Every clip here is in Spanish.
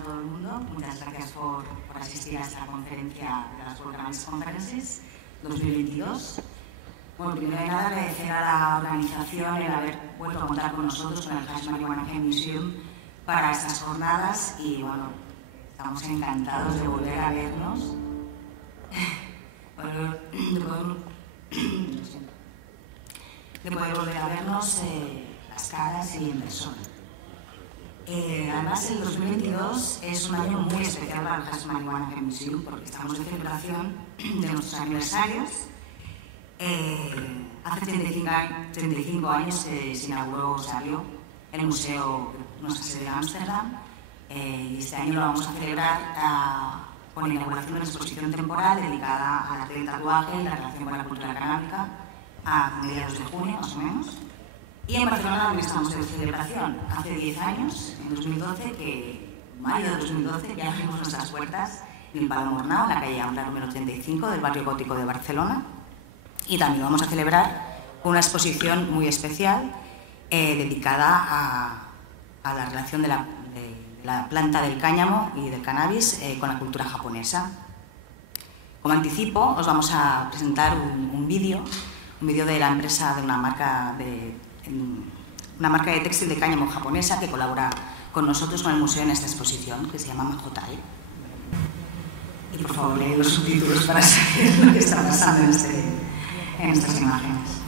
a todo el mundo. Muchas gracias por asistir a esta conferencia de las World Cannabis Conferences 2022. Bueno, primero de nada agradecer a la organización el haber vuelto a contar con nosotros, con el Hash Marijuana Hemp Museum, para estas jornadas y bueno, estamos encantados de volver a vernos, de poder volver a vernos las caras y en persona. Además, el 2022 es un año muy especial para el Hash Marijuana Hemp Museum porque estamos de celebración de nuestros aniversarios. Hace 35 años se inauguró, salió el museo, nuestra sede de Ámsterdam, y este año lo vamos a celebrar con la inauguración de una exposición temporal dedicada al arte del tatuaje y la relación con la cultura canábica a mediados de junio, más o menos. Y en Barcelona también estamos de celebración. Hace 10 años, en 2012, mayo de 2012, ya abrimos nuestras puertas en el Palau Mornau, en la calle Ampla número 35 del barrio gótico de Barcelona. Y también vamos a celebrar una exposición muy especial dedicada a la relación de la planta del cáñamo y del cannabis con la cultura japonesa. Como anticipo, os vamos a presentar un vídeo de la empresa, de una marca de textil de cáñamo japonesa que colabora con nosotros, con el museo, en esta exposición, que se llama Mahotai. Y por favor, lee los subtítulos para saber lo que está pasando en estas imágenes.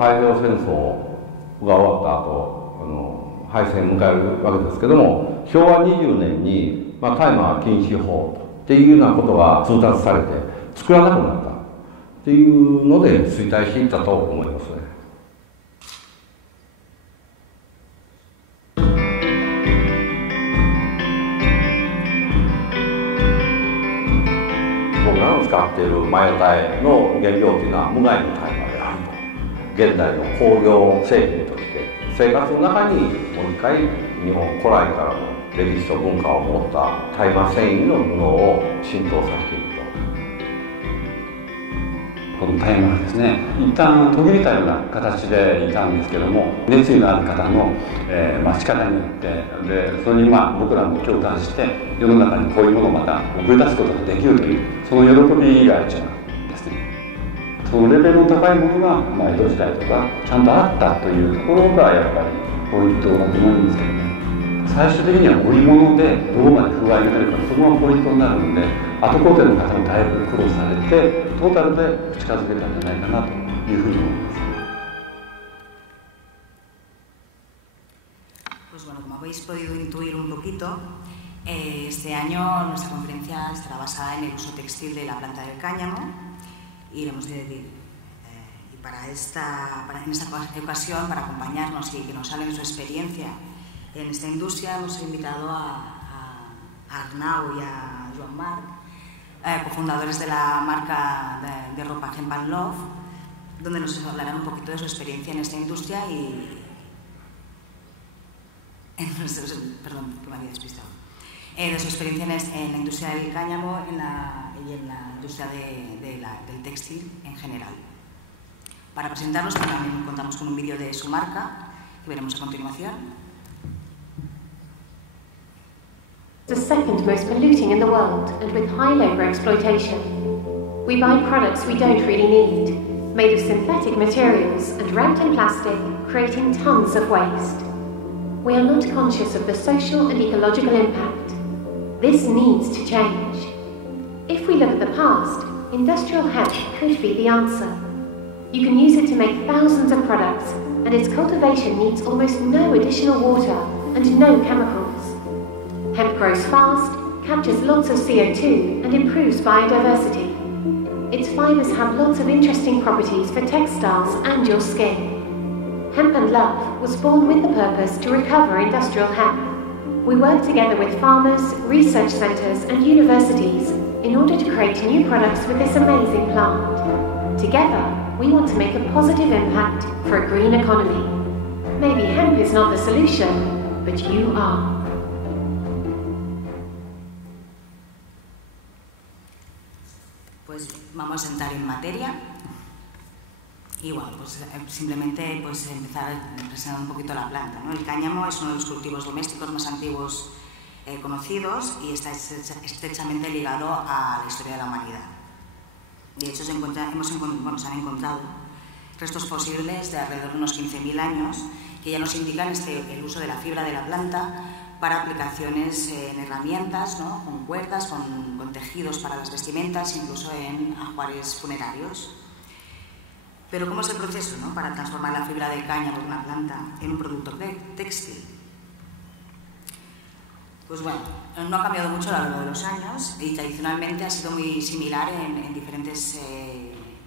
太平洋戦争が終わった後敗戦を迎えるわけですけども、昭和20年に大麻禁止法っていうようなことが通達されて作らなくなったっていうので衰退していったと思いますね。僕らの使っているマヨタイの原料というのは無害の大麻であると。現代の工業製品として生活の中にもう一回日本古来からの歴史と文化を持った大麻繊維の布を浸透させていくと。この大麻はですね、一旦途切れたような形でいたんですけども、熱意のある方の、仕方によってでそれに僕らも共感して世の中にこういうものをまた送り出すことができるというその喜びが一番ですね。そのレベルの高いものが、江戸時代とかちゃんとあったというところがやっぱりポイントだと思うんですけどね。最終的には織物でどこまで風合いが出るか、そこがポイントになるので、後工程の方もだいぶ苦労されてトータルで近づけたんじゃないかなというふうに思います。Pues bueno, como habéis podido intuir un poquito, este año nuestra conferencia estará basada en el uso textil de la planta del cáñamo. Y iremos de decir, y en esta ocasión, para acompañarnos y que nos hable de su experiencia en esta industria, hemos invitado a Arnau y a Joan Marc, cofundadores de la marca de ropa Hemp and Love, donde nos hablarán un poquito de su experiencia en esta industria y... Perdón, que me había despistado. De su experiencia en la industria del cáñamo y en la industria del textil en general. Para presentarlos también contamos con un vídeo de su marca, que veremos a continuación. The second most polluting in the world, and with high labour exploitation. We buy products we don't really need, made of synthetic materials and wrapped in plastic, creating tons of waste. We are not conscious of the social and ecological impact. This needs to change. If we look at the past, industrial hemp could be the answer. You can use it to make thousands of products, and its cultivation needs almost no additional water and no chemicals. Hemp grows fast, captures lots of CO2, and improves biodiversity. Its fibres have lots of interesting properties for textiles and your skin. Hemp and Love was born with the purpose to recover industrial hemp. We work together with farmers, research centres and universities in order to create new products with this amazing plant. Together, we want to make a positive impact for a green economy. Maybe hemp is not the solution, but you are. Pues vamos a entrar en materia y bueno, pues simplemente pues empezar presentando un poquito la planta, ¿no? El cáñamo es uno de los cultivos domésticos más antiguos conocidos y está estrechamente ligado a la historia de la humanidad. De hecho, se han encontrado restos fósiles de alrededor de unos 15.000 años que ya nos indican el uso de la fibra de la planta para aplicaciones en herramientas, ¿no? Con cuerdas, con tejidos para las vestimentas, incluso en ajuares funerarios. Pero ¿cómo es el proceso, ¿no? Para transformar la fibra de cáñamo de una planta en un producto textil? Pues bueno, no ha cambiado mucho a lo largo de los años y tradicionalmente ha sido muy similar en diferentes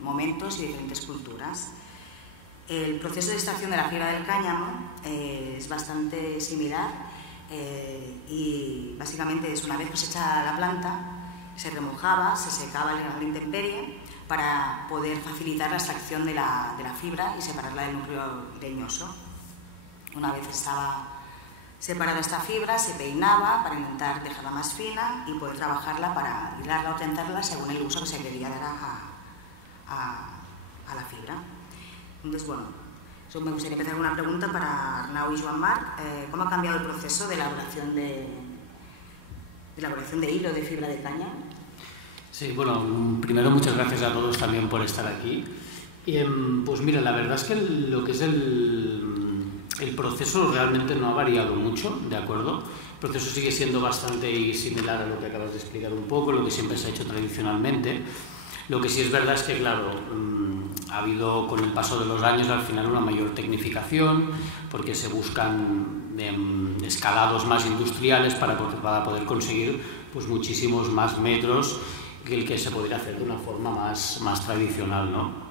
momentos y diferentes culturas. El proceso de extracción de la fibra del cáñamo es bastante similar y básicamente es una vez cosecha la planta, se remojaba, se secaba a la intemperie para poder facilitar la extracción de la fibra y separarla del núcleo leñoso. Una vez estaba separada esta fibra, se peinaba para intentar dejarla más fina y poder trabajarla para hilarla o tentarla según el uso que se quería dar a la fibra. Entonces, bueno, me gustaría empezar con una pregunta para Arnau y Joan Marc. ¿Cómo ha cambiado el proceso de elaboración de hilo de fibra de caña? Sí, bueno, primero muchas gracias a todos también por estar aquí. Pues mira, la verdad es que lo que es el proceso realmente no ha variado mucho, ¿de acuerdo? El proceso sigue siendo bastante similar a lo que acabas de explicar un poco, lo que siempre se ha hecho tradicionalmente. Lo que sí es verdad es que, claro, ha habido con el paso de los años al final una mayor tecnificación, porque se buscan escalados más industriales para poder conseguir pues, muchísimos más metros que el que se podría hacer de una forma más tradicional, ¿no?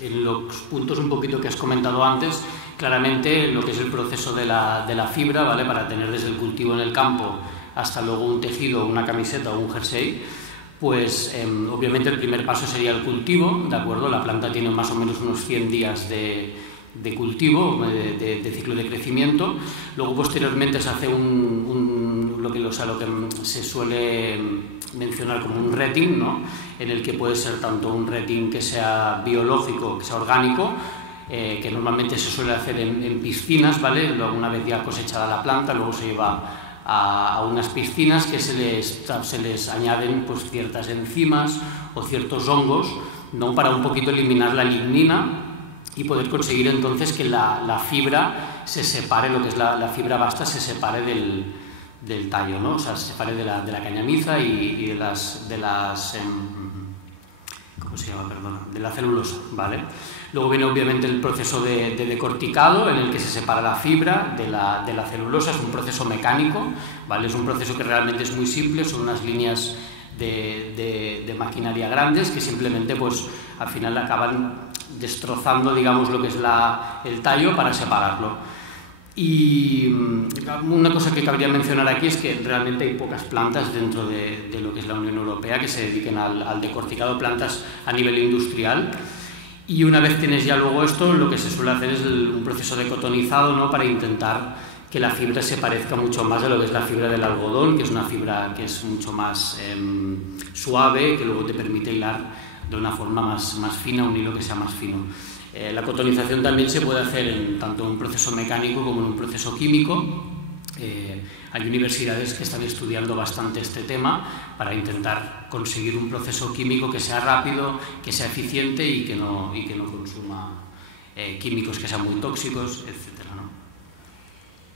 En los puntos un poquito que has comentado antes, claramente lo que es el proceso de la fibra, ¿vale? Para tener desde el cultivo en el campo hasta luego un tejido, una camiseta o un jersey, pues obviamente el primer paso sería el cultivo, ¿de acuerdo? La planta tiene más o menos unos 100 días de cultivo, de ciclo de crecimiento. Luego posteriormente se hace lo que se suele mencionar como un retting, ¿no? En el que puede ser tanto un retting que sea biológico, que sea orgánico, que normalmente se suele hacer en piscinas, ¿vale? Luego, una vez ya cosechada la planta, luego se lleva a unas piscinas que se les añaden pues, ciertas enzimas o ciertos hongos, ¿no? Para un poquito eliminar la lignina y poder conseguir entonces que la fibra se separe, lo que es la fibra basta se separe del tallo, ¿no? O sea, se separe de la cañamiza y de la celulosa, ¿vale? Luego viene obviamente el proceso de decorticado, en el que se separa la fibra de la celulosa. Es un proceso mecánico, ¿vale? Es un proceso que realmente es muy simple, son unas líneas de maquinaria grandes que simplemente pues, al final acaban destrozando, digamos, lo que es el tallo para separarlo. Y una cosa que cabría mencionar aquí es que realmente hay pocas plantas dentro de lo que es la Unión Europea que se dediquen al decorticado, plantas a nivel industrial. Y una vez tienes ya luego esto, lo que se suele hacer es un proceso de cotonizado, ¿no? Para intentar que la fibra se parezca mucho más a lo que es la fibra del algodón, que es una fibra que es mucho más suave, que luego te permite hilar de una forma más fina, un hilo que sea más fino. La cotonización también se puede hacer tanto en un proceso mecánico como en un proceso químico. Hay universidades que están estudiando bastante este tema para intentar conseguir un proceso químico que sea rápido, que sea eficiente y que no consuma químicos que sean muy tóxicos, etc., ¿no?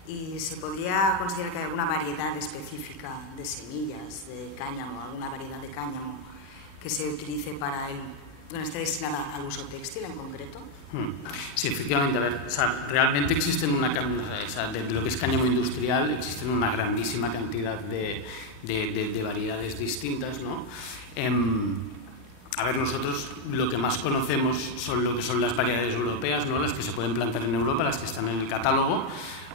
¿Y se podría considerar que hay alguna variedad específica de semillas de cáñamo, alguna variedad de cáñamo que se utilice para esté destinada al uso textil en concreto? Sí, efectivamente. A ver, o sea, realmente existen de lo que es cáñamo industrial, existen una grandísima cantidad de variedades distintas, ¿no? A ver, nosotros lo que más conocemos son lo que son las variedades europeas, ¿no? Las que se pueden plantar en Europa, las que están en el catálogo,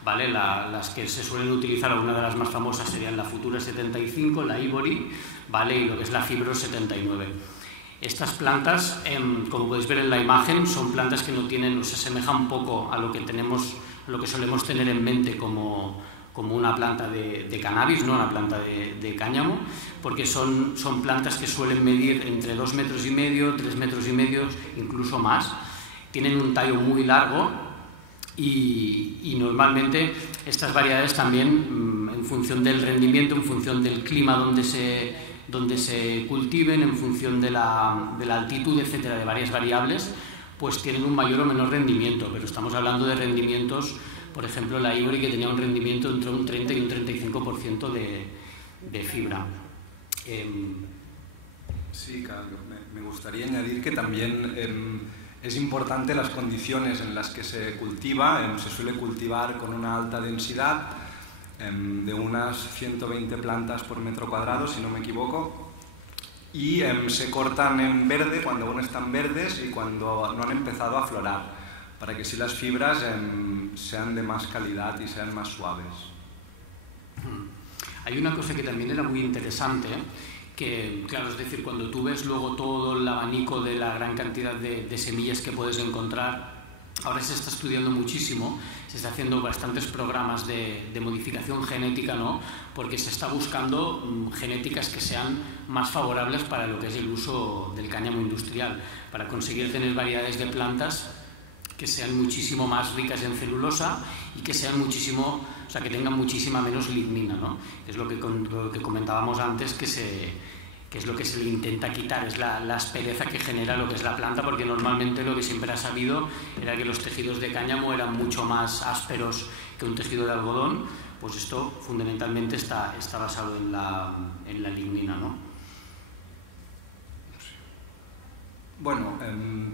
¿vale? Las que se suelen utilizar, una de las más famosas serían la Futura 75, la Ivory, ¿vale? Y lo que es la Fibro 79. Estas plantas, como podéis ver en la imagen, son plantas que no tienen, o se asemejan un poco a lo que solemos tener en mente como una planta de cannabis, ¿no? Una planta de cáñamo, porque son plantas que suelen medir entre 2,5 metros, 3,5 metros, incluso más. Tienen un tallo muy largo y normalmente estas variedades también, en función del rendimiento, en función del clima donde se cultiven, en función de la altitud, etcétera, de varias variables, pues tienen un mayor o menor rendimiento, pero estamos hablando de rendimientos, por ejemplo, la Ivory, que tenía un rendimiento entre un 30 y un 35% de fibra. Sí, claro, me gustaría añadir que también es importante las condiciones en las que se cultiva. Se suele cultivar con una alta densidad, de unas 120 plantas por metro cuadrado, si no me equivoco, y se cortan en verde cuando aún están verdes y cuando no han empezado a aflorar, para que así las fibras sean de más calidad y sean más suaves. Hay una cosa que también era muy interesante, que, claro, es decir, cuando tú ves luego todo el abanico de la gran cantidad de semillas que puedes encontrar, ahora se está estudiando muchísimo, se está haciendo bastantes programas de modificación genética, ¿no? Porque se está buscando genéticas que sean más favorables para lo que es el uso del cáñamo industrial, para conseguir tener variedades de plantas que sean muchísimo más ricas en celulosa y que sean que tengan muchísima menos lignina, ¿no? Es lo que comentábamos antes, que es lo que se le intenta quitar, es la aspereza que genera lo que es la planta, porque normalmente lo que siempre ha sabido era que los tejidos de cáñamo eran mucho más ásperos que un tejido de algodón. Pues esto fundamentalmente está basado en la lignina, ¿no? Bueno,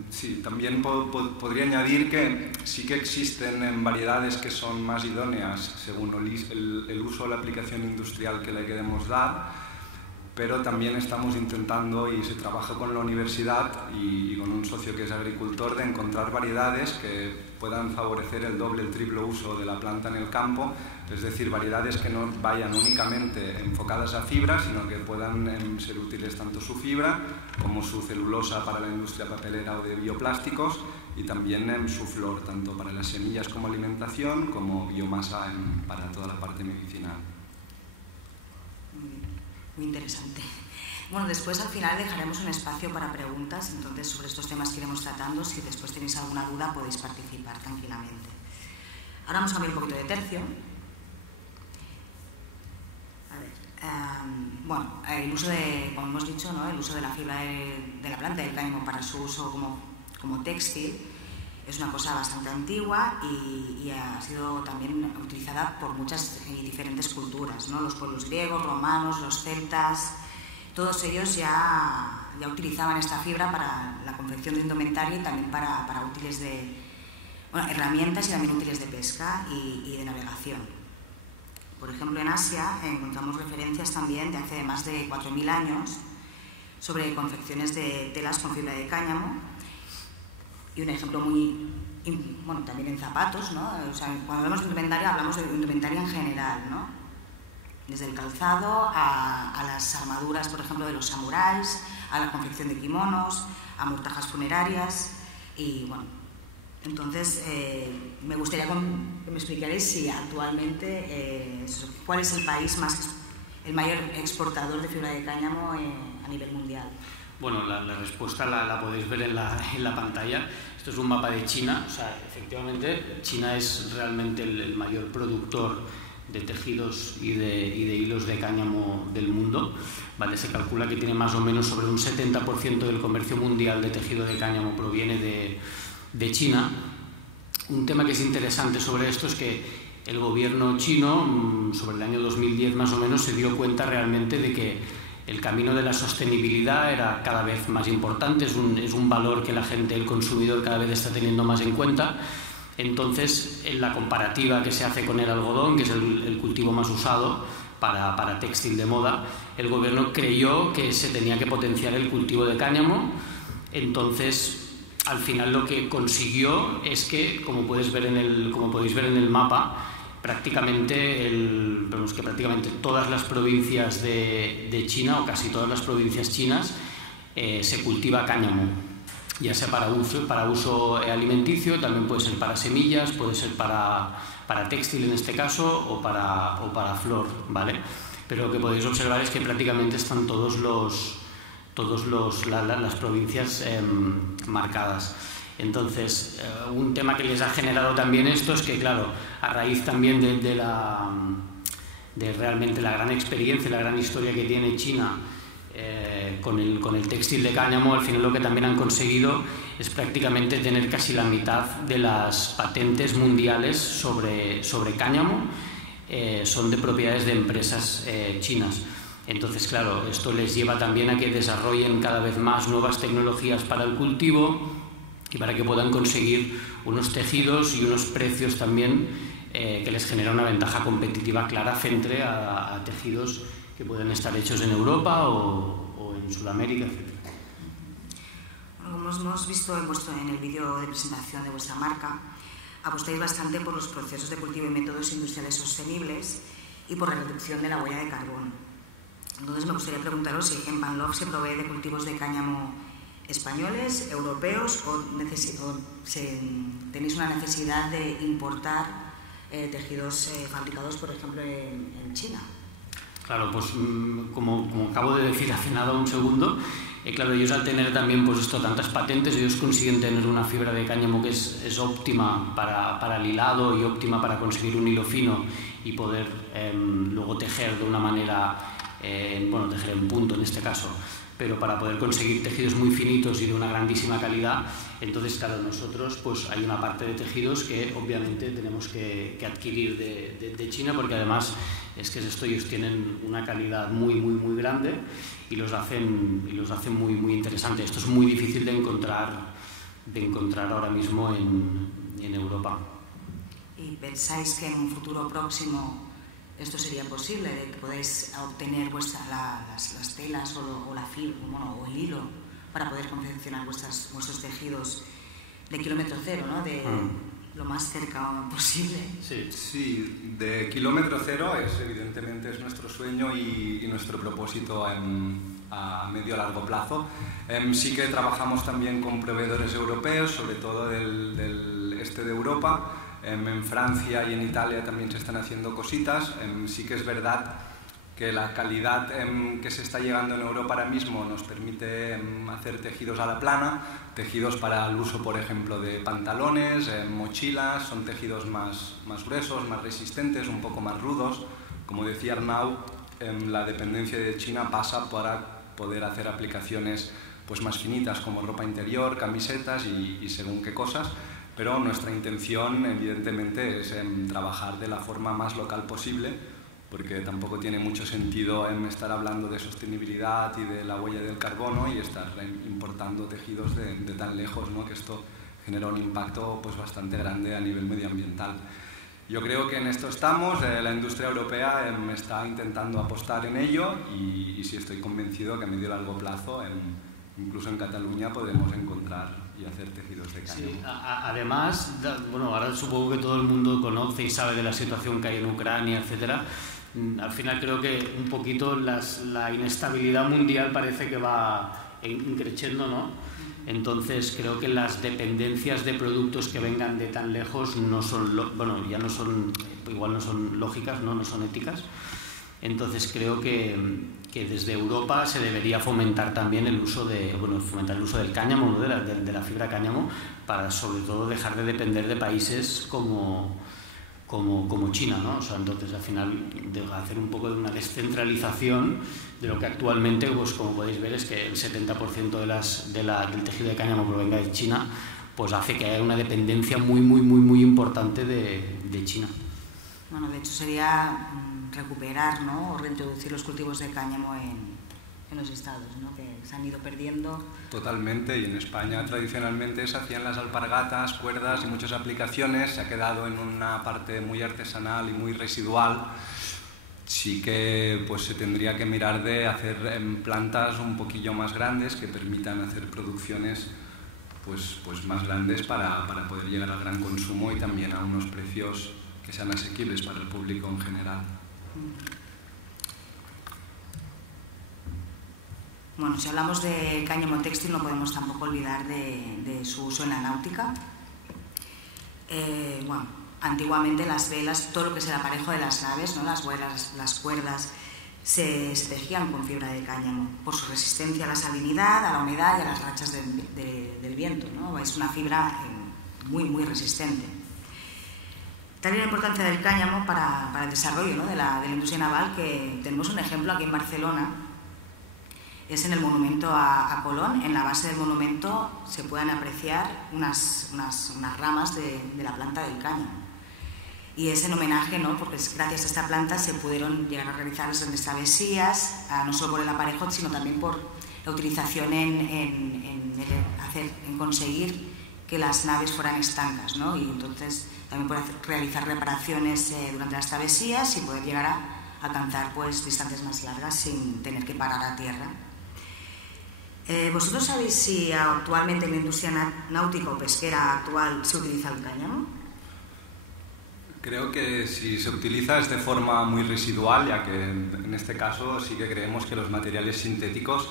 sí, también podría añadir que sí que existen variedades que son más idóneas según el uso o la aplicación industrial que le queremos dar, pero también estamos intentando, y se trabaja con la universidad y con un socio que es agricultor, de encontrar variedades que puedan favorecer el doble, el triple uso de la planta en el campo, es decir, variedades que no vayan únicamente enfocadas a fibra, sino que puedan ser útiles tanto su fibra como su celulosa para la industria papelera o de bioplásticos, y también su flor, tanto para las semillas como alimentación, como biomasa para toda la parte medicinal. Muy interesante. Bueno, después al final dejaremos un espacio para preguntas, entonces sobre estos temas que iremos tratando, si después tenéis alguna duda podéis participar tranquilamente. Ahora vamos a cambiar un poquito de tercio. Bueno, el uso como hemos dicho, ¿no? El uso de la fibra de la planta del cáñamo para su uso como textil es una cosa bastante antigua y ha sido también utilizada por muchas diferentes culturas, ¿no? Los pueblos griegos, romanos, los celtas, todos ellos ya utilizaban esta fibra para la confección de indumentaria y también para útiles herramientas y también útiles de pesca y de navegación. Por ejemplo, en Asia encontramos referencias también de hace más de 4.000 años sobre confecciones de telas con fibra de cáñamo, y un ejemplo bueno, también en zapatos, ¿no? O sea, cuando hablamos de indumentaria hablamos de indumentaria en general, ¿no? Desde el calzado a las armaduras, por ejemplo, de los samuráis, a la confección de kimonos, a mortajas funerarias. Y bueno, entonces me gustaría que me explicarais si actualmente cuál es el país el mayor exportador de fibra de cáñamo a nivel mundial. Bueno, la respuesta la podéis ver en la pantalla. Esto es un mapa de China. O sea, efectivamente, China es realmente el mayor productor de tejidos y de hilos de cáñamo del mundo. ¿Vale? Se calcula que tiene más o menos sobre un 70% del comercio mundial de tejido de cáñamo proviene de China. Un tema que es interesante sobre esto es que el gobierno chino, sobre el año 2010 más o menos, se dio cuenta realmente de que el camino de la sostenibilidad era cada vez más importante, es un valor que la gente, el consumidor, cada vez está teniendo más en cuenta. Entonces, en la comparativa que se hace con el algodón, que es el cultivo más usado para textil de moda, el gobierno creyó que se tenía que potenciar el cultivo de cáñamo. Entonces, al final lo que consiguió es que, como podéis ver en el mapa, prácticamente todas las provincias de China, o casi todas las provincias chinas, se cultiva cáñamo, ya sea para uso alimenticio, también puede ser para semillas, puede ser para textil en este caso, o para flor, ¿vale? Pero lo que podéis observar es que prácticamente están todas las provincias marcadas. Entonces, un tema que les ha generado también esto es que, claro, a raíz también de realmente la gran experiencia, la gran historia que tiene China con el textil de cáñamo, al final lo que también han conseguido es prácticamente tener casi la mitad de las patentes mundiales sobre cáñamo son de propiedades de empresas chinas. Entonces, claro, esto les lleva también a que desarrollen cada vez más nuevas tecnologías para el cultivo y para que puedan conseguir unos tejidos y unos precios también que les genera una ventaja competitiva clara frente a tejidos que pueden estar hechos en Europa o en Sudamérica, etc. Como hemos visto en el vídeo de presentación de vuestra marca, apostáis bastante por los procesos de cultivo y métodos industriales sostenibles y por la reducción de la huella de carbono. Entonces me gustaría preguntaros si en Van Loof se provee de cultivos de cáñamo españoles, europeos, o tenéis una necesidad de importar tejidos fabricados, por ejemplo, en China. Claro, pues como acabo de decir hace nada un segundo, claro, ellos al tener también pues tantas patentes, ellos consiguen tener una fibra de cáñamo que es óptima para el hilado y óptima para conseguir un hilo fino y poder luego tejer de una manera, tejer en punto en este caso, pero para poder conseguir tejidos muy finitos y de una grandísima calidad. Entonces, claro, nosotros pues hay una parte de tejidos que obviamente tenemos que adquirir de China, porque además es que ellos tienen una calidad muy, muy, muy grande y los hacen muy, muy interesantes. Esto es muy difícil de encontrar ahora mismo en Europa. ¿Y pensáis que en un futuro próximo esto sería posible, de que podáis obtener las telas o la fibra o el hilo para poder confeccionar vuestros tejidos de kilómetro cero, ¿no? De lo más cerca posible? Sí, de kilómetro cero evidentemente es nuestro sueño y nuestro propósito a medio a largo plazo. Sí que trabajamos también con proveedores europeos, sobre todo del este de Europa. En Francia y en Italia también se están haciendo cositas. Sí que es verdad que la calidad que se está llegando en Europa ahora mismo nos permite hacer tejidos a la plana, tejidos para el uso, por ejemplo, de pantalones, mochilas. Son tejidos más gruesos, más resistentes, un poco más rudos. Como decía Arnau, la dependencia de China pasa para poder hacer aplicaciones pues más finitas, como ropa interior, camisetas y según qué cosas. Pero nuestra intención, evidentemente, es trabajar de la forma más local posible, porque tampoco tiene mucho sentido estar hablando de sostenibilidad y de la huella del carbono y estar importando tejidos de tan lejos, ¿no? Que esto genera un impacto pues bastante grande a nivel medioambiental. Yo creo que en esto estamos, la industria europea está intentando apostar en ello y sí estoy convencido que a medio y largo plazo, incluso en Cataluña, podemos encontrar y hacer tejidos de cáñamo. Sí, además, ahora supongo que todo el mundo conoce y sabe de la situación que hay en Ucrania, etcétera. Al final creo que un poquito la inestabilidad mundial parece que va increciendo, ¿no? Entonces creo que las dependencias de productos que vengan de tan lejos no son, igual no son lógicas, no son éticas. Entonces creo que desde Europa se debería fomentar también el uso del cáñamo, ¿no? de la fibra cáñamo, para sobre todo dejar de depender de países como China, ¿no? O sea, entonces al final de hacer un poco de una descentralización de lo que actualmente, pues como podéis ver, es que el 70% del tejido de cáñamo provenga de China, pues hace que haya una dependencia muy importante de China. Bueno, de hecho sería recuperar, ¿no? O reintroducir los cultivos de cáñamo en los estados, ¿no? Que se han ido perdiendo. Totalmente, y en España tradicionalmente se hacían las alpargatas, cuerdas y muchas aplicaciones, se ha quedado en una parte muy artesanal y muy residual. Sí que pues se tendría que mirar de hacer plantas un poquillo más grandes que permitan hacer producciones pues más grandes para poder llegar al gran consumo y también a unos precios que sean asequibles para el público en general. Bueno, si hablamos de cáñamo textil no podemos tampoco olvidar de su uso en la náutica. Antiguamente las velas, todo lo que es el aparejo de las naves, ¿no? Las cuerdas, se tejían con fibra de cáñamo por su resistencia a la salinidad, a la humedad y a las rachas del viento, ¿no? Es una fibra muy resistente. También la importancia del cáñamo para el desarrollo, ¿no? de la industria naval, que tenemos un ejemplo aquí en Barcelona. Es en el monumento a Colón. En la base del monumento se pueden apreciar unas ramas de la planta del cáñamo. Y es en homenaje, ¿no? Porque gracias a esta planta se pudieron llegar a realizar grandes travesías, no solo por el aparejo, sino también por la utilización en conseguir que las naves fueran estancas, ¿no? Y entonces también poder realizar reparaciones durante las travesías y poder llegar a alcanzar pues distancias más largas sin tener que parar a tierra. ¿Vosotros sabéis si actualmente en la industria náutica o pesquera actual se utiliza el cáñamo? Creo que si se utiliza es de forma muy residual, ya que en este caso sí que creemos que los materiales sintéticos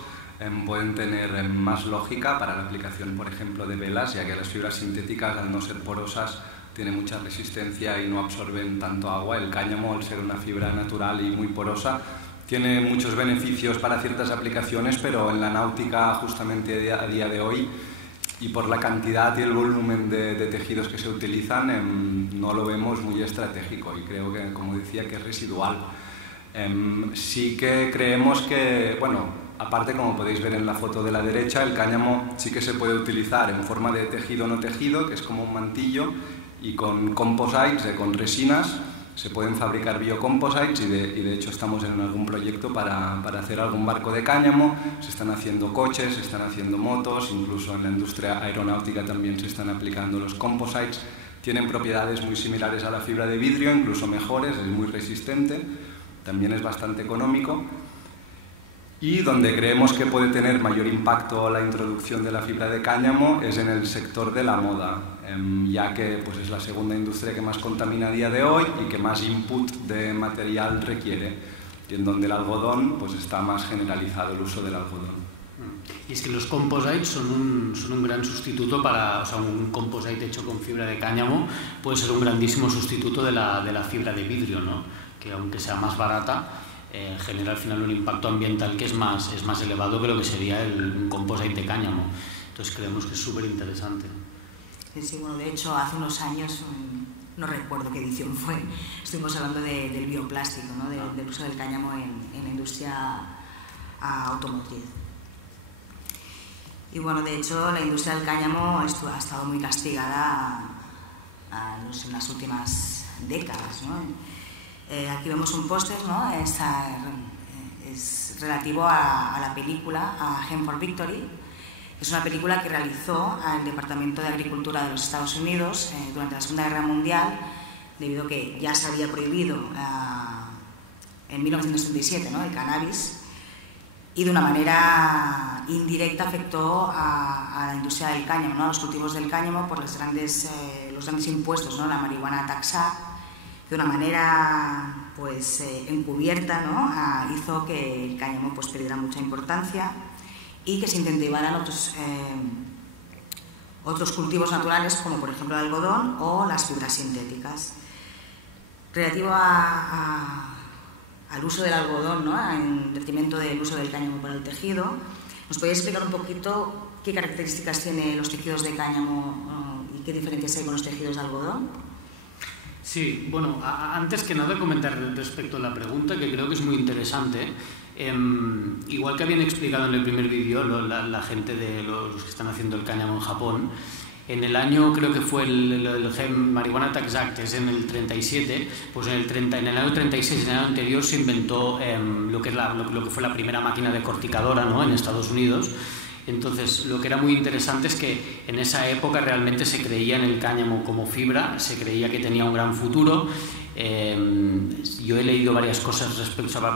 pueden tener más lógica para la aplicación, por ejemplo, de velas, ya que las fibras sintéticas, al no ser porosas, tienen mucha resistencia y no absorben tanto agua. El cáñamo, al ser una fibra natural y muy porosa, tiene muchos beneficios para ciertas aplicaciones, pero en la náutica, justamente a día de hoy, y por la cantidad y el volumen de tejidos que se utilizan, no lo vemos muy estratégico y creo que, como decía, que es residual. Sí que creemos que, bueno, aparte, como podéis ver en la foto de la derecha, el cáñamo sí que se puede utilizar en forma de tejido no tejido, que es como un mantillo, y con composites, con resinas, se pueden fabricar biocomposites y de hecho estamos en algún proyecto para hacer algún barco de cáñamo. Se están haciendo coches, se están haciendo motos, incluso en la industria aeronáutica también se están aplicando los composites. Tienen propiedades muy similares a la fibra de vidrio, incluso mejores, es muy resistente, también es bastante económico. Y donde creemos que puede tener mayor impacto la introducción de la fibra de cáñamo es en el sector de la moda, ya que pues, es la segunda industria que más contamina a día de hoy y que más input de material requiere, y en donde el algodón pues, está más generalizado el uso del algodón. Y es que los composites son un gran sustituto o sea, un composite hecho con fibra de cáñamo puede ser un grandísimo sustituto de la fibra de vidrio, ¿no? Que aunque sea más barata, genera al final un impacto ambiental que es más elevado que lo que sería un composite de cáñamo. Entonces creemos que es súper interesante. Sí, bueno, de hecho hace unos años, no recuerdo qué edición fue, estuvimos hablando del bioplástico, ¿no? Del uso del cáñamo en la industria automotriz. Y bueno, de hecho la industria del cáñamo ha estado muy castigada en las últimas décadas, ¿no? Aquí vemos un póster, ¿no? Es relativo a la película, a Hem for Victory. Es una película que realizó el Departamento de Agricultura de los Estados Unidos durante la Segunda Guerra Mundial, debido a que ya se había prohibido en 1937, ¿no? El cannabis, y de una manera indirecta afectó a la industria del cáñamo, ¿no? A los cultivos del cáñamo por los grandes impuestos, ¿no? La marihuana taxada, de una manera pues, encubierta, ¿no? Hizo que el cáñamo pues, perdiera mucha importancia y que se incentivaran otros cultivos naturales, como por ejemplo el algodón o las fibras sintéticas. Relativo a al uso del algodón, ¿no? En detrimento del uso del cáñamo para el tejido. ¿Nos podéis explicar un poquito qué características tienen los tejidos de cáñamo y qué diferencias hay con los tejidos de algodón? Sí, bueno, antes que nada comentar respecto a la pregunta, que creo que es muy interesante. Igual que habían explicado en el primer vídeo la gente de los que están haciendo el cáñamo en Japón, en el año, creo que fue el Marijuana Tax Act, es en el 37, pues en el año 36, en el año anterior, se inventó lo que fue la primera máquina decorticadora, ¿no?, en Estados Unidos. Entonces, lo que era muy interesante es que en esa época realmente se creía en el cáñamo como fibra, se creía que tenía un gran futuro. Yo he leído varias cosas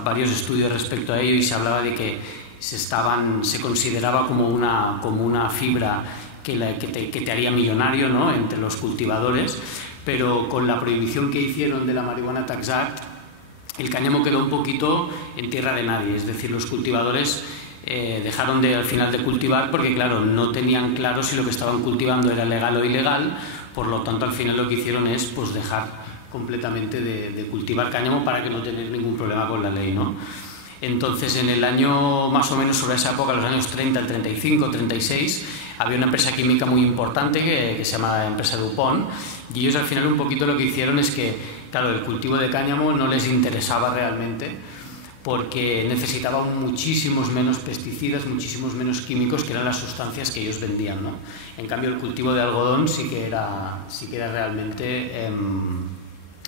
varios estudios respecto a ello, y se hablaba de que se consideraba como una fibra que te haría millonario, ¿no?, entre los cultivadores, pero con la prohibición que hicieron de la Marijuana Tax Act, el cáñamo quedó un poquito en tierra de nadie. Es decir, los cultivadores dejaron al final de cultivar porque, claro, no tenían claro si lo que estaban cultivando era legal o ilegal. Por lo tanto, al final lo que hicieron es, pues, dejar completamente de cultivar cáñamo para que no tener ningún problema con la ley, ¿no? Entonces, en el año, más o menos sobre esa época, los años 30, el 35, 36, había una empresa química muy importante que se llama empresa DuPont, y ellos al final un poquito lo que hicieron es que, claro, el cultivo de cáñamo no les interesaba realmente, porque necesitaban muchísimos menos pesticidas, muchísimos menos químicos, que eran las sustancias que ellos vendían, ¿no? En cambio, el cultivo de algodón sí que era realmente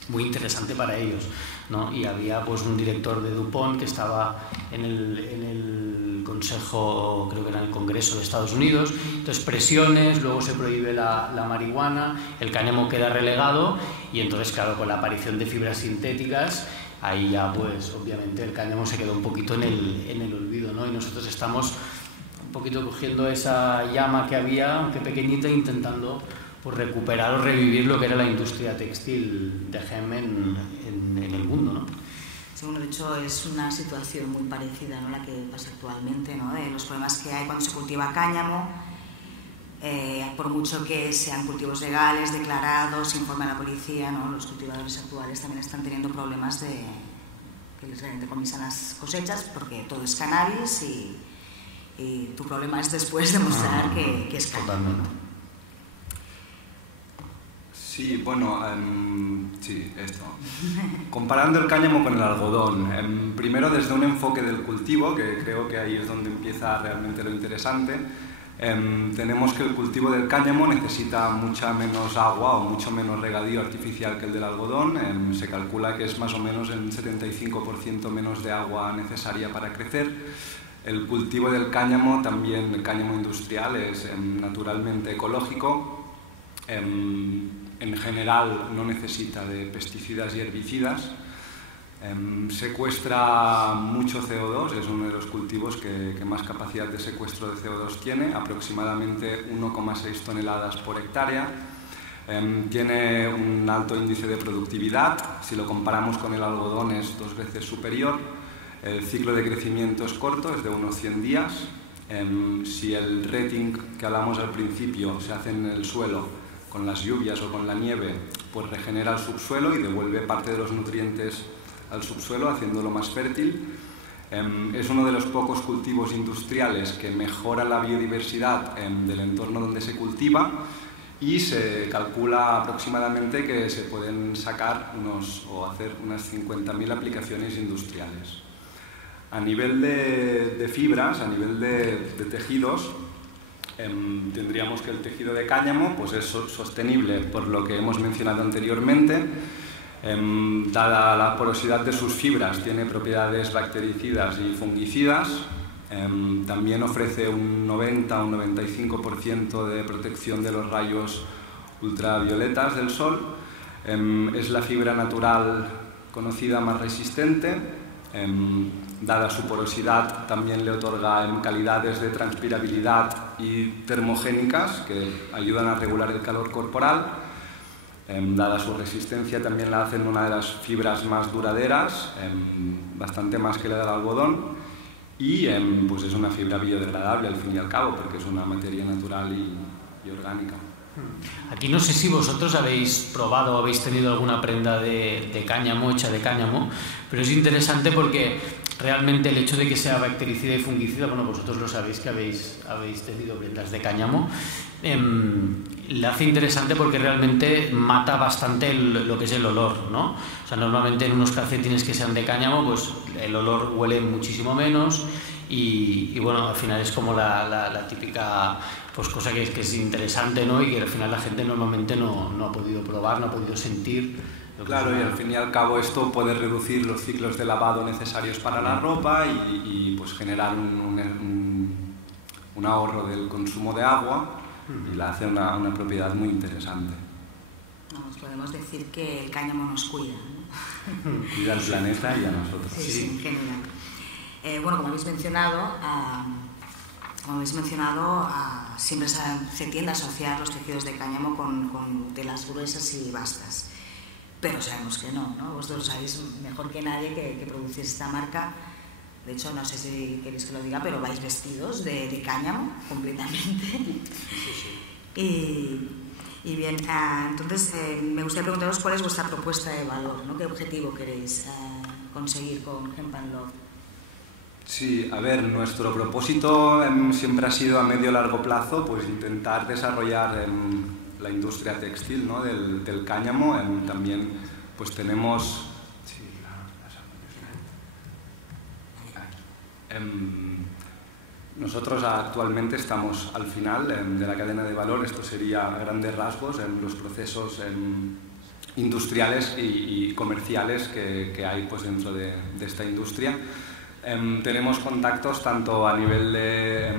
muy interesante para ellos, ¿no? Y había, pues, un director de DuPont que estaba en el Consejo, creo que era en el Congreso de Estados Unidos. Entonces, presiones, luego se prohíbe la marihuana, el cáñamo queda relegado, y entonces, claro, con la aparición de fibras sintéticas, ahí ya, pues, obviamente el cáñamo se quedó un poquito en el olvido, ¿no? Y nosotros estamos un poquito cogiendo esa llama que había, aunque pequeñita, intentando, pues, recuperar o revivir lo que era la industria textil de hemp en el mundo, ¿no? Sí, bueno, de hecho es una situación muy parecida, ¿no?, a la que pasa actualmente, ¿no?, de los problemas que hay cuando se cultiva cáñamo. Por mucho que sean cultivos legales, declarados, informa a la policía, ¿no?, los cultivadores actuales también están teniendo problemas de que les decomisan las cosechas, porque todo es cannabis y tu problema es después demostrar que es cannabis. Totalmente. Sí, bueno, sí, esto. Comparando el cáñamo con el algodón, primero desde un enfoque del cultivo, que creo que ahí es donde empieza realmente lo interesante. Tenemos que el cultivo del cáñamo necesita mucha menos agua o mucho menos regadío artificial que el del algodón. Se calcula que es más o menos el 75% menos de agua necesaria para crecer. El cultivo del cáñamo, también el cáñamo industrial, es naturalmente ecológico. En general no necesita de pesticidas y herbicidas. Secuestra mucho CO2, es uno de los cultivos que más capacidad de secuestro de CO2 tiene, aproximadamente 1,6 toneladas por hectárea. Tiene un alto índice de productividad, si lo comparamos con el algodón es 2 veces superior. El ciclo de crecimiento es corto, es de unos 100 días. Si el retting que hablamos al principio se hace en el suelo con las lluvias o con la nieve, pues regenera el subsuelo y devuelve parte de los nutrientes al subsuelo, haciéndolo más fértil. Es uno de los pocos cultivos industriales que mejora la biodiversidad del entorno donde se cultiva, y se calcula aproximadamente que se pueden sacar o hacer unas 50.000 aplicaciones industriales. A nivel de fibras, a nivel de tejidos, tendríamos que el tejido de cáñamo, pues, es sostenible por lo que hemos mencionado anteriormente. Dada la porosidad de sus fibras, tiene propiedades bactericidas y fungicidas. También ofrece un 90 o un 95% de protección de los rayos ultravioletas del sol. Es la fibra natural conocida más resistente. Dada su porosidad, también le otorga calidades de transpirabilidad y termogénicas que ayudan a regular el calor corporal. Dada su resistencia, también la hacen una de las fibras más duraderas, bastante más que la del algodón, y pues es una fibra biodegradable al fin y al cabo, porque es una materia natural y orgánica. Aquí no sé si vosotros habéis probado o habéis tenido alguna prenda de cáñamo, hecha de cáñamo, pero es interesante porque realmente el hecho de que sea bactericida y fungicida, bueno, vosotros lo sabéis que habéis tenido prendas de cáñamo, la hace interesante porque realmente mata bastante lo que es el olor, ¿no? O sea, normalmente en unos calcetines que sean de cáñamo, pues el olor huele muchísimo menos y bueno, al final es como la típica pues cosa que es interesante, ¿no? Y que al final la gente normalmente no ha podido probar, no ha podido sentir. Claro, y al fin y al cabo esto puede reducir los ciclos de lavado necesarios para la ropa y pues generar un ahorro del consumo de agua y la hace una propiedad muy interesante. Nos podemos decir que el cáñamo nos cuida, ¿no? Cuida al planeta y a nosotros. Sí, en general. Bueno, como habéis mencionado, siempre se tiende a asociar los tejidos de cáñamo con telas gruesas y vastas. Pero sabemos que no, ¿no? Vosotros sabéis mejor que nadie que producís esta marca. De hecho, no sé si queréis que lo diga, pero vais vestidos de cáñamo completamente. Sí. Y bien, entonces me gustaría preguntaros cuál es vuestra propuesta de valor, ¿no? ¿Qué objetivo queréis conseguir con Hemp & Love? Sí, a ver, nuestro propósito siempre ha sido a medio largo plazo pues intentar desarrollar la industria textil, ¿no? del cáñamo. También pues tenemos nosotros actualmente estamos al final de la cadena de valor. Esto sería a grandes rasgos los procesos industriales y comerciales que hay pues dentro de esta industria. Tenemos contactos tanto a nivel de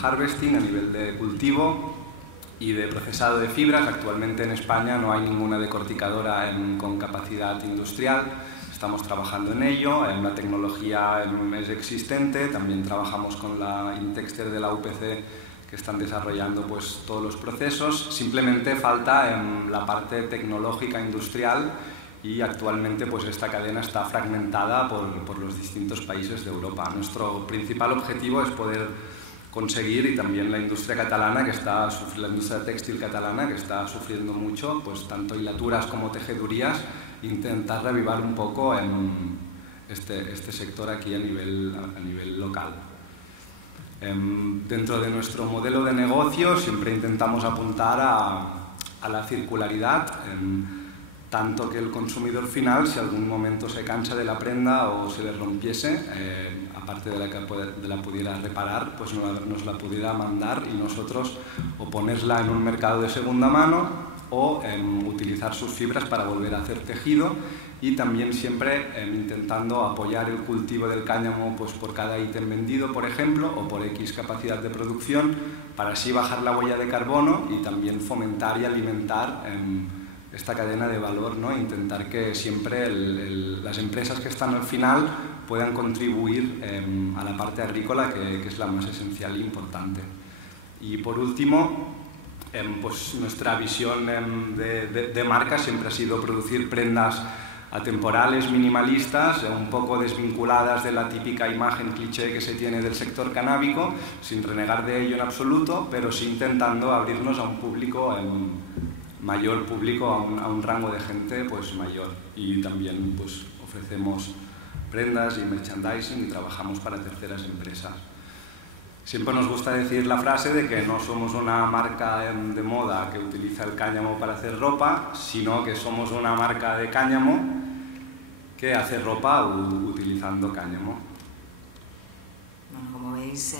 harvesting, a nivel de cultivo y de procesado de fibras. Actualmente en España no hay ninguna decorticadora con capacidad industrial. Estamos trabajando en ello, la tecnología es existente. También trabajamos con la Intexter de la UPC, que están desarrollando pues todos los procesos. Simplemente falta la parte tecnológica industrial. Y actualmente pues esta cadena está fragmentada por los distintos países de Europa. Nuestro principal objetivo es poder conseguir, y también la industria catalana la industria textil catalana que está sufriendo mucho, pues tanto hilaturas como tejedurías, intentar reavivar un poco este sector aquí a nivel local. Dentro de nuestro modelo de negocio siempre intentamos apuntar a la circularidad. Tanto que el consumidor final, si algún momento se cansa de la prenda o se le rompiese, aparte de que la pudiera reparar, pues nos la pudiera mandar y nosotros o ponerla en un mercado de segunda mano o utilizar sus fibras para volver a hacer tejido. Y también siempre intentando apoyar el cultivo del cáñamo pues por cada ítem vendido, por ejemplo, o por X capacidad de producción, para así bajar la huella de carbono y también fomentar y alimentar esta cadena de valor, ¿no? Intentar que siempre las empresas que están al final puedan contribuir a la parte agrícola, que es la más esencial e importante. Y por último, pues nuestra visión de marca siempre ha sido producir prendas atemporales, minimalistas, un poco desvinculadas de la típica imagen cliché que se tiene del sector canábico, sin renegar de ello en absoluto, pero sí intentando abrirnos a un público mayor, a un rango de gente pues mayor. Y también pues ofrecemos prendas y merchandising y trabajamos para terceras empresas. Siempre nos gusta decir la frase de que no somos una marca de moda que utiliza el cáñamo para hacer ropa, sino que somos una marca de cáñamo que hace ropa utilizando cáñamo. Bueno, como veis,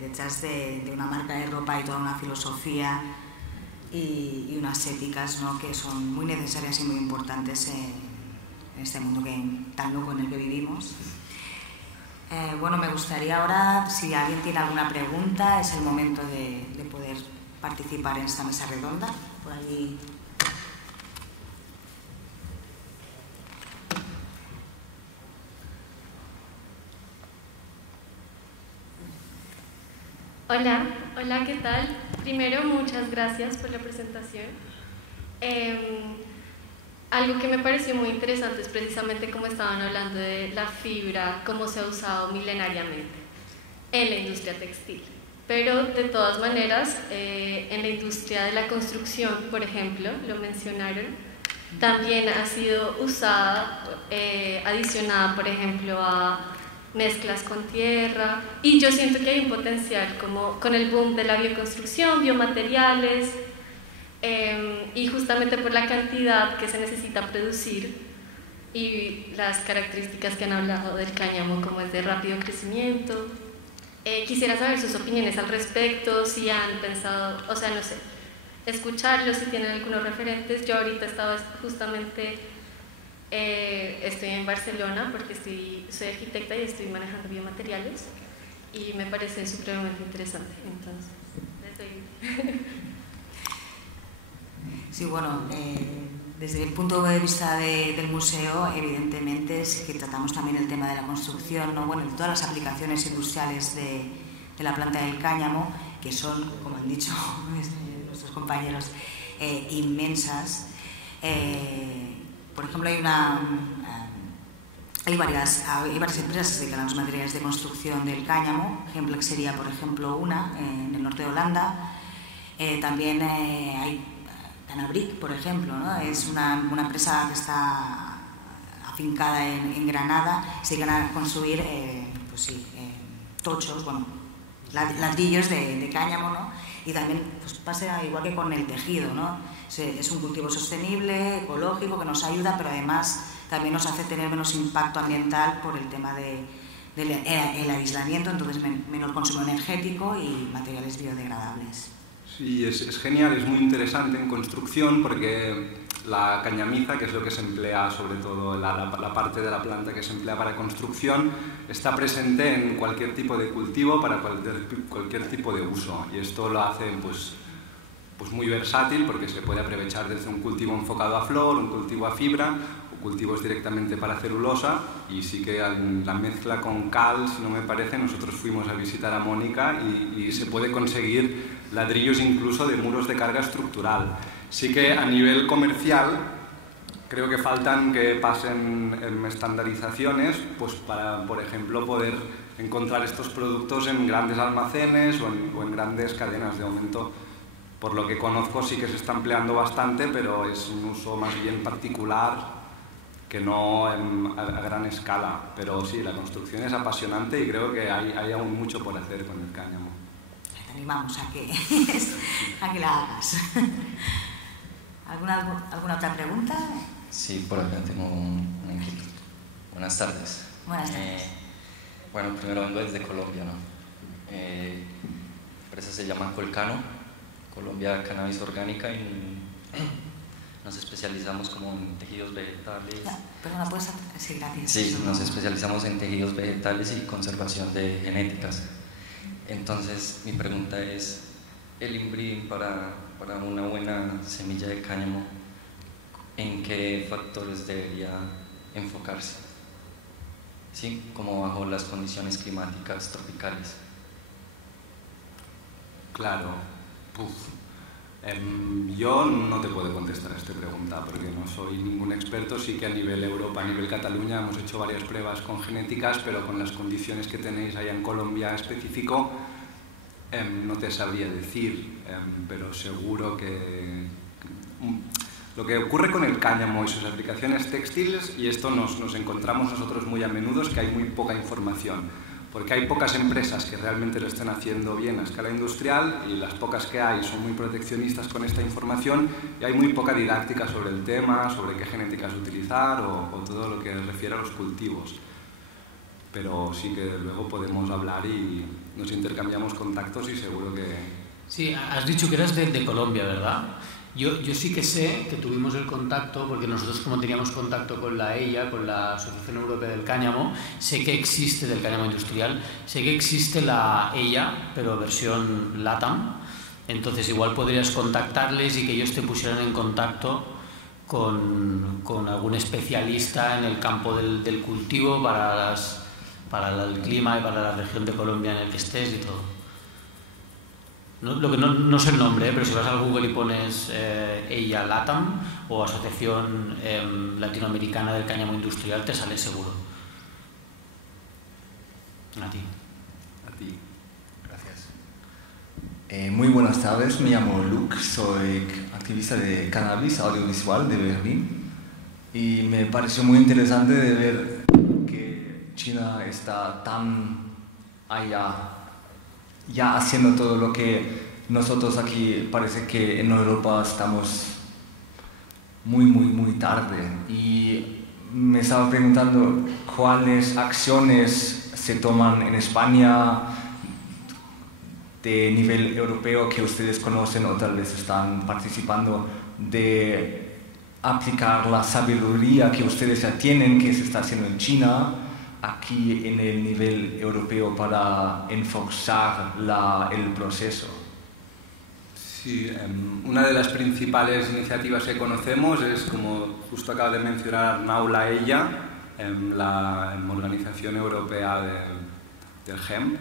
detrás de una marca de ropa hay toda una filosofía y unas éticas, ¿no? Que son muy necesarias y muy importantes en este mundo tan loco en el que vivimos. Bueno, me gustaría ahora, si alguien tiene alguna pregunta, es el momento de poder participar en esta mesa redonda. Por allí. Hola, ¿qué tal? Primero, muchas gracias por la presentación. Algo que me pareció muy interesante es precisamente como estaban hablando de la fibra, cómo se ha usado milenariamente en la industria textil. pero de todas maneras, en la industria de la construcción, por ejemplo, lo mencionaron, también ha sido usada, adicionada, por ejemplo, a mezclas con tierra, y yo siento que hay un potencial como con el boom de la bioconstrucción, biomateriales, y justamente por la cantidad que se necesita producir y las características que han hablado del cáñamo, como es de rápido crecimiento. Quisiera saber sus opiniones al respecto, si han pensado, o sea, no sé, escucharlos, si tienen algunos referentes. Yo ahorita estaba justamente, estoy en Barcelona porque soy arquitecta y estoy manejando biomateriales y me parece supremamente interesante, entonces Sí, bueno, desde el punto de vista del museo, evidentemente sí que tratamos también el tema de la construcción, ¿no? Bueno, de todas las aplicaciones industriales de la planta del cáñamo, que son, como han dicho nuestros compañeros, inmensas. Por ejemplo, hay varias empresas que se dedican a los materiales de construcción del cáñamo. Ejemplo sería, por ejemplo, una en el norte de Holanda. También hay Tanabric, por ejemplo, ¿no? Es una empresa que está afincada en Granada. Se dedican a construir tochos, bueno, ladrillos de cáñamo, ¿no? Y también pues, pasa igual que con el tejido, ¿no? Es un cultivo sostenible, ecológico, que nos ayuda, pero además también nos hace tener menos impacto ambiental por el tema del aislamiento, entonces menor consumo energético y materiales biodegradables. Sí, es genial, es muy interesante en construcción porque la cañamiza, que es lo que se emplea, sobre todo la parte de la planta que se emplea para construcción, está presente en cualquier tipo de cultivo para cualquier tipo de uso, y esto lo hace pues muy versátil porque se puede aprovechar desde un cultivo enfocado a flor, un cultivo a fibra o cultivos directamente para celulosa. Y sí que la mezcla con cal, si no me parece, nosotros fuimos a visitar a Mónica y se puede conseguir ladrillos incluso de muros de carga estructural. Sí que a nivel comercial creo que faltan que pasen estandarizaciones pues para, por ejemplo, poder encontrar estos productos en grandes almacenes o en grandes cadenas. De momento, por lo que conozco, sí que se está empleando bastante, pero es un uso más bien particular que no a gran escala. Pero sí, la construcción es apasionante y creo que hay aún mucho por hacer con el cáñamo. Te animamos a que la hagas. ¿Alguna otra pregunta? Sí, por acá tengo una inquietud. Buenas tardes. Buenas tardes. Bueno, primero vengo desde Colombia, ¿no? La empresa se llama Colcano, Colombia Cannabis Orgánica, y nos especializamos como en tejidos vegetales. Perdona, ¿puedes hacer? Sí, gracias. Sí, nos especializamos en tejidos vegetales y conservación de genéticas. Entonces, mi pregunta es, el inbreeding para una buena semilla de cáñamo, ¿en qué factores debería enfocarse? ¿Sí? Como bajo las condiciones climáticas tropicales. Claro. Yo no te puedo contestar a esta pregunta porque no soy ningún experto. Sí que a nivel Europa, a nivel Cataluña, hemos hecho varias pruebas con genéticas, pero con las condiciones que tenéis allá en Colombia específico, no te sabría decir, pero seguro que lo que ocurre con el cáñamo y sus aplicaciones textiles, y esto nos encontramos nosotros muy a menudo, es que hay muy poca información, porque hay pocas empresas que realmente lo estén haciendo bien a escala industrial, y las pocas que hay son muy proteccionistas con esta información, y hay muy poca didáctica sobre el tema, sobre qué genéticas utilizar o todo lo que refiere a los cultivos. Pero sí que luego podemos hablar y nos intercambiamos contactos y seguro que... Sí, has dicho que eras de Colombia, ¿verdad? Yo sí que sé que tuvimos el contacto, porque nosotros como teníamos contacto con la EIA, con la Asociación Europea del Cáñamo, sé que existe del cáñamo industrial, sé que existe la EIA, pero versión LATAM, entonces igual podrías contactarles y que ellos te pusieran en contacto con algún especialista en el campo del cultivo para el clima y para la región de Colombia en el que estés y todo. Lo que no sé el nombre, pero si vas al Google y pones EIA LATAM o Asociación Latinoamericana del Cáñamo Industrial, te sale seguro. A ti. A ti. Gracias. Muy buenas tardes, me llamo Luke, soy activista de cannabis audiovisual de Berlín y me pareció muy interesante de ver que China está tan allá, ya haciendo todo lo que nosotros aquí parece que en Europa estamos muy tarde. Y me estaba preguntando cuáles acciones se toman en España de nivel europeo que ustedes conocen o tal vez están participando de aplicar la sabiduría que ustedes ya tienen, que se está haciendo en China, aquí en el nivel europeo para enforzar el proceso. Sí, una de las principales iniciativas que conocemos es, como justo acaba de mencionar Arnau, la EIA, la Organización Europea del Hemp.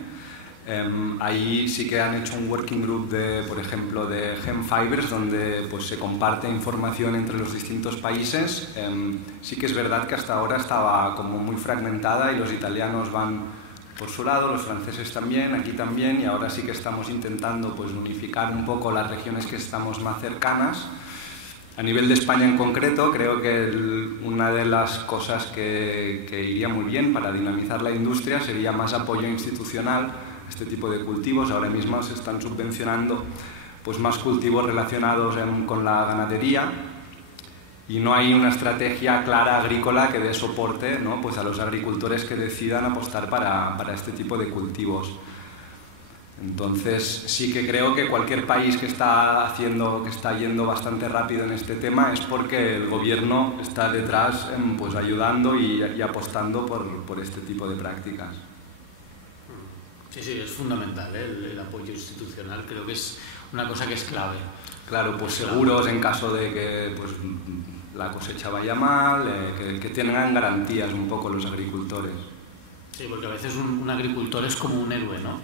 Ahí sí que han hecho un working group, por ejemplo, de Hemp Fibers, donde pues, se comparte información entre los distintos países. Sí que es verdad que hasta ahora estaba como muy fragmentada y los italianos van por su lado, los franceses también, aquí también, y ahora sí que estamos intentando pues, unificar un poco las regiones que estamos más cercanas. A nivel de España en concreto, creo que una de las cosas que iría muy bien para dinamizar la industria sería más apoyo institucional a este tipo de cultivos. Ahora mismo se están subvencionando pues, más cultivos relacionados con la ganadería y no hay una estrategia clara agrícola que dé soporte, ¿no? Pues a los agricultores que decidan apostar para este tipo de cultivos. Entonces sí que creo que cualquier país que está yendo bastante rápido en este tema es porque el gobierno está detrás pues ayudando y apostando por este tipo de prácticas. Sí, es fundamental, el apoyo institucional, creo que es una cosa que es clave. Claro, pues seguros en caso de que pues, la cosecha vaya mal, que tengan garantías un poco los agricultores. Sí, porque a veces un agricultor es como un héroe, ¿no?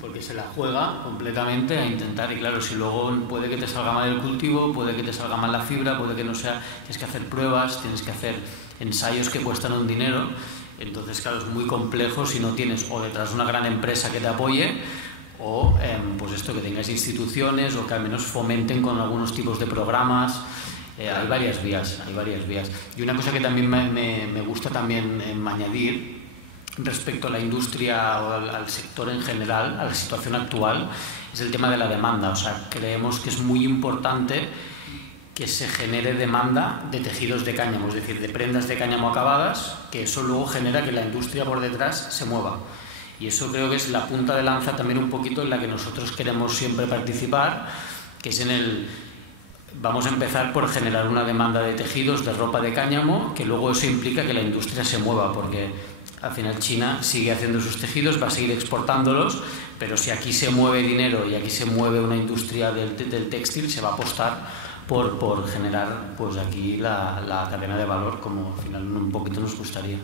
Porque se la juega completamente a intentar, y claro, si luego puede que te salga mal el cultivo, puede que te salga mal la fibra, puede que no sea, tienes que hacer pruebas, tienes que hacer ensayos que cuestan un dinero, entonces claro, es muy complejo si no tienes o detrás una gran empresa que te apoye o pues esto, que tengas instituciones o que al menos fomenten con algunos tipos de programas. Hay varias vías. Y una cosa que también me gusta también añadir respecto a la industria o al sector en general, a la situación actual, es el tema de la demanda. O sea, creemos que es muy importante que se genere demanda de tejidos de cáñamo, es decir, de prendas de cáñamo acabadas, que eso luego genera que la industria por detrás se mueva. Y eso creo que es la punta de lanza también un poquito en la que nosotros queremos siempre participar, que es vamos a empezar por generar una demanda de tejidos, de ropa de cáñamo, que luego eso implica que la industria se mueva, porque al final China sigue haciendo sus tejidos, va a seguir exportándolos, pero si aquí se mueve dinero y aquí se mueve una industria del textil, se va a apostar por generar pues aquí la cadena de valor, como al final un poquito nos gustaría.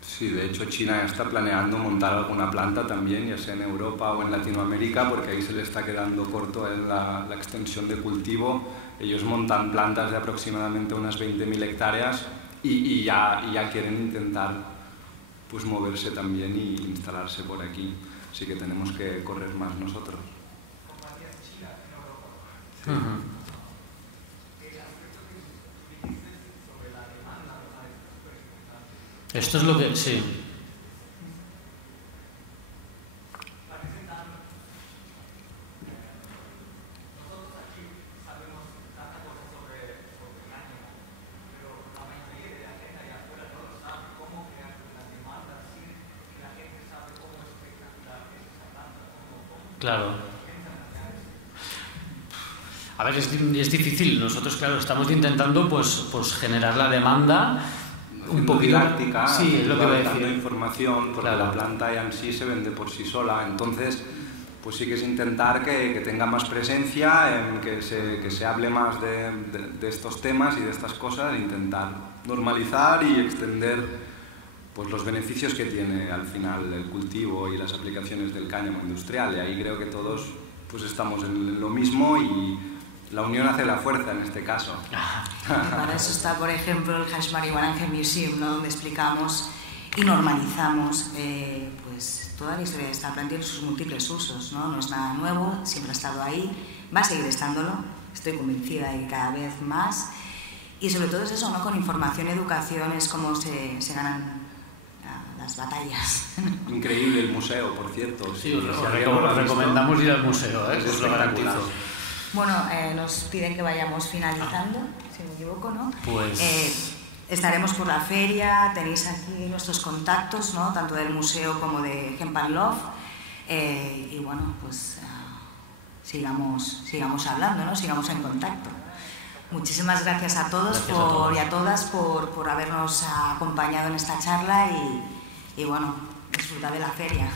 Sí, de hecho China está planeando montar alguna planta también, ya sea en Europa o en Latinoamérica, porque ahí se le está quedando corto en la extensión de cultivo. Ellos montan plantas de aproximadamente unas 20.000 hectáreas y ya quieren intentar pues, moverse también y instalarse por aquí. Así que tenemos que correr más nosotros. Sí. Esto es lo que... sí. Claro. A ver, es difícil. Nosotros, claro, estamos intentando pues generar la demanda un poco didáctica, sí, es lo que voy a decir. Dando información, porque claro, la planta ya en sí se vende por sí sola. Entonces, pues sí que es intentar que tenga más presencia, que se hable más de estos temas y de estas cosas, intentar normalizar y extender pues los beneficios que tiene al final el cultivo y las aplicaciones del cáñamo industrial. Y ahí creo que todos pues estamos en lo mismo y la unión hace la fuerza en este caso. Para eso está, por ejemplo, el Hash Marihuana Museum, ¿no? Donde explicamos y normalizamos pues toda la historia de esta planta y sus múltiples usos, ¿no? No es nada nuevo, siempre ha estado ahí, va a seguir estándolo, estoy convencida de que cada vez más. Y sobre todo es eso, ¿no? Con información y educación es como se ganan las batallas. Increíble el museo, por cierto. Sí, os recomendamos ir al museo, os lo garantizo. Bueno, nos piden que vayamos finalizando, si no me equivoco, ¿no? Pues... estaremos por la feria, tenéis aquí nuestros contactos, ¿no? Tanto del museo como de Hemp and Love. Y bueno, pues sigamos hablando, ¿no? Sigamos en contacto. Muchísimas gracias a todos, y a todas por habernos acompañado en esta charla y bueno, disfrutad de la feria.